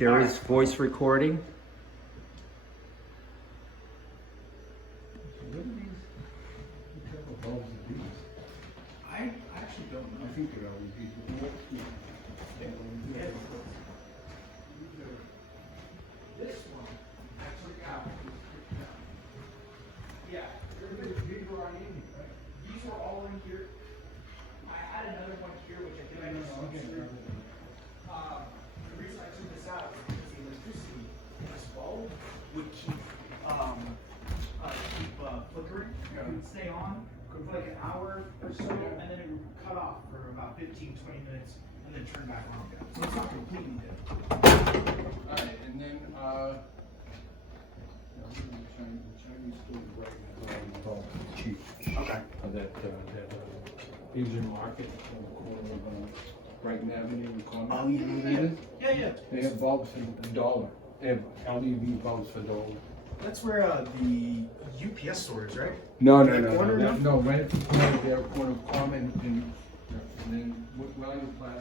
There is voice recording. What are these? What type of bulbs are these? I actually don't know. I think they're LEDs. This one, I took out. Yeah, These were on Amy, right? these were all in here. I had another one here, which I think I just I'm getting unscrewed. another one. The reason I took this out is because the electricity in this bulb would keep flickering. It would stay on for like an hour or so, and then it would cut off for about 15, 20 minutes, and then turn back on again. So it's not completely dead. Alright, and then, Chinese food right now. Oh, cheap. Okay. That Asian market on the corner of Brighton Avenue and corner. Oh, You know what that is? Yeah, yeah. They have bulbs for $1. They have LED bulbs for $1. That's where the UPS store is, right? No, That corner, no? no, right at the corner there, corner of Common and then Wellington Plaza.